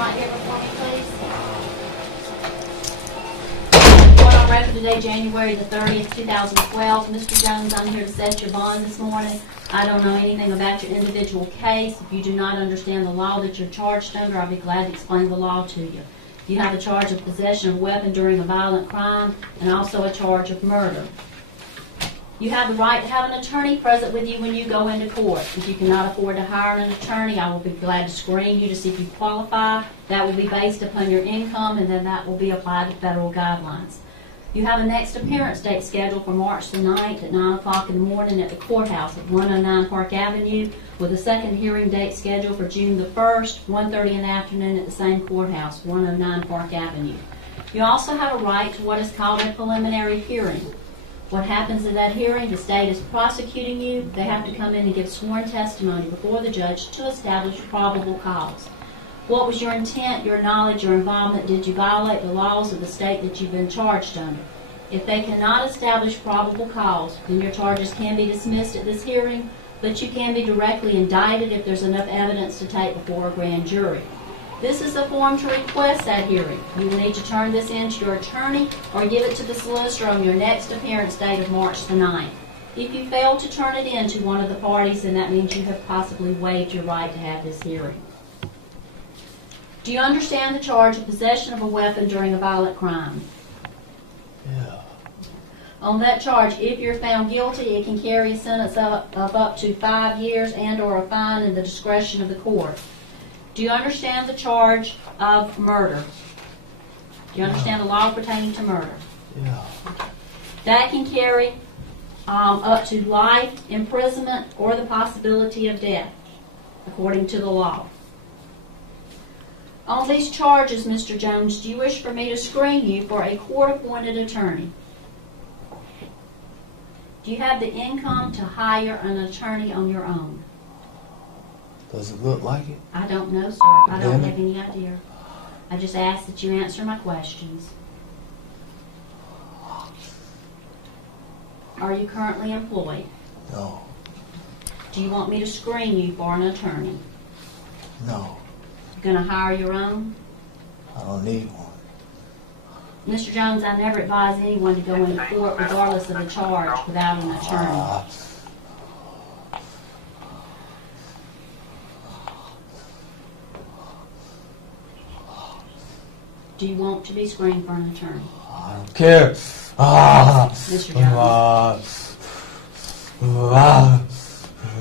right here before me, please? Court on record today, January the 30th, 2012. Mr. Jones, I'm here to set your bond this morning. I don't know anything about your individual case. If you do not understand the law that you're charged under, I'll be glad to explain the law to you. You have a charge of possession of a weapon during a violent crime and also a charge of murder. You have the right to have an attorney present with you when you go into court. If you cannot afford to hire an attorney, I will be glad to screen you to see if you qualify. That will be based upon your income, and then that will be applied to federal guidelines. You have a next appearance date scheduled for March the 9th at 9 o'clock in the morning at the courthouse at 109 Park Avenue, with a second hearing date scheduled for June the 1st, 1:30 in the afternoon at the same courthouse, 109 Park Avenue. You also have a right to what is called a preliminary hearing. What happens in that hearing, the state is prosecuting you. They have to come in and give sworn testimony before the judge to establish probable cause. What was your intent, your knowledge, your involvement? Did you violate the laws of the state that you've been charged under? If they cannot establish probable cause, then your charges can be dismissed at this hearing, but you can be directly indicted if there's enough evidence to take before a grand jury. This is the form to request that hearing. You will need to turn this in to your attorney or give it to the solicitor on your next appearance date of March the 9th. If you fail to turn it in to one of the parties, then that means you have possibly waived your right to have this hearing. Do you understand the charge of possession of a weapon during a violent crime? Yeah. On that charge, if you're found guilty, it can carry a sentence of up to 5 years and or a fine in the discretion of the court. Do you understand the charge of murder? Do you understand the law pertaining to murder? Yeah. That can carry up to life, imprisonment, or the possibility of death, according to the law. On these charges, Mr. Jones, do you wish for me to screen you for a court-appointed attorney? Do you have the income to hire an attorney on your own? Does it look like it? I don't know, sir. I don't have any idea. I just ask that you answer my questions. Are you currently employed? No. Do you want me to screen you for an attorney? No. You're going to hire your own? I don't need one. Mr. Jones, I never advise anyone to go into court regardless of the charge without an attorney. Do you want to be screened for an attorney? I don't care. Mr. Jones.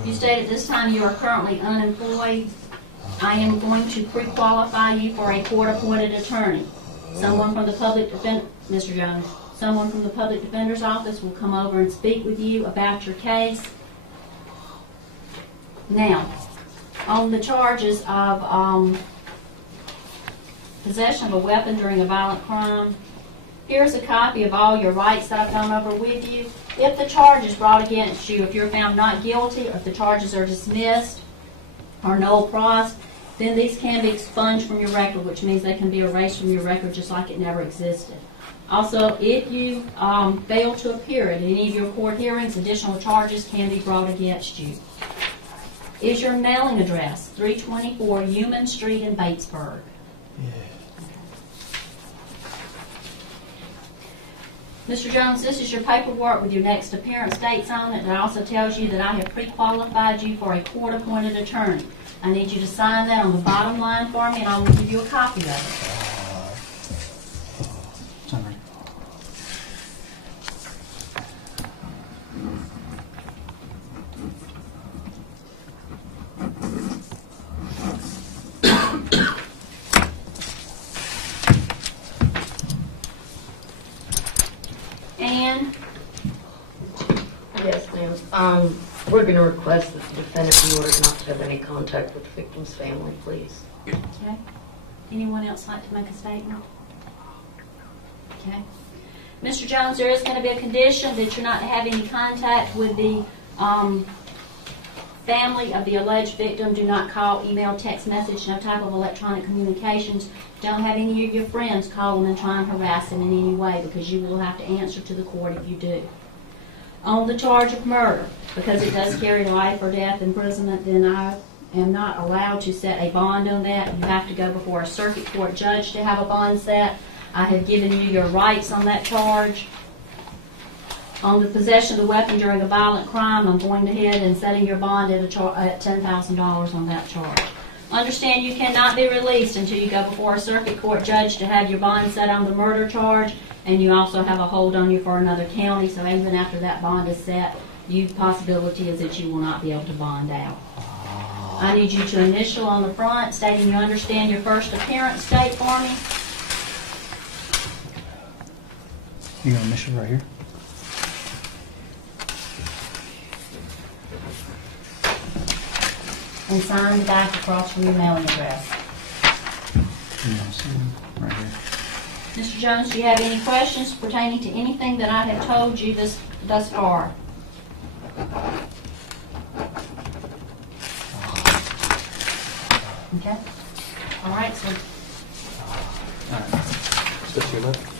You state at this time you are currently unemployed. I am going to pre-qualify you for a court-appointed attorney. Someone from the Mr. Jones, someone from the Public Defender's Office will come over and speak with you about your case. Now, on the charges of possession of a weapon during a violent crime, here's a copy of all your rights that I've gone over with you. If the charge is brought against you, if you're found not guilty, or if the charges are dismissed or no pros, then these can be expunged from your record, which means they can be erased from your record just like it never existed. Also, if you fail to appear at any of your court hearings, additional charges can be brought against you. Is your mailing address 324 Human Street in Batesburg? Yeah. Mr. Jones, this is your paperwork with your next appearance dates on it. It also tells you that I have pre-qualified you for a court-appointed attorney. I need you to sign that on the bottom line for me, and I will give you a copy of it. And yes, ma'am. We're going to request that the defendant be ordered not to have any contact with the victim's family, please. okay. Anyone else like to make a statement? Okay. Mr. Jones, there is going to be a condition that you're not to have any contact with the family of the alleged victim. Do not call, email, text message, no type of electronic communications. Don't have any of your friends call them and try and harass them in any way, because you will have to answer to the court if you do. On the charge of murder, because it does carry life or death imprisonment, then I am not allowed to set a bond on that. You have to go before a circuit court judge to have a bond set. I have given you your rights on that charge. On the possession of the weapon during a violent crime, I'm going ahead and setting your bond at $10,000 on that charge. Understand you cannot be released until you go before a circuit court judge to have your bond set on the murder charge, and you also have a hold on you for another county, so even after that bond is set, the possibility is that you will not be able to bond out. I need you to initial on the front stating you understand your first appearance date for me. You gonna initial right here? And sign the back across from your mailing address. Right here. Mr. Jones, do you have any questions pertaining to anything that I have told you thus far? Okay. All right, so All right. Just a few minutes.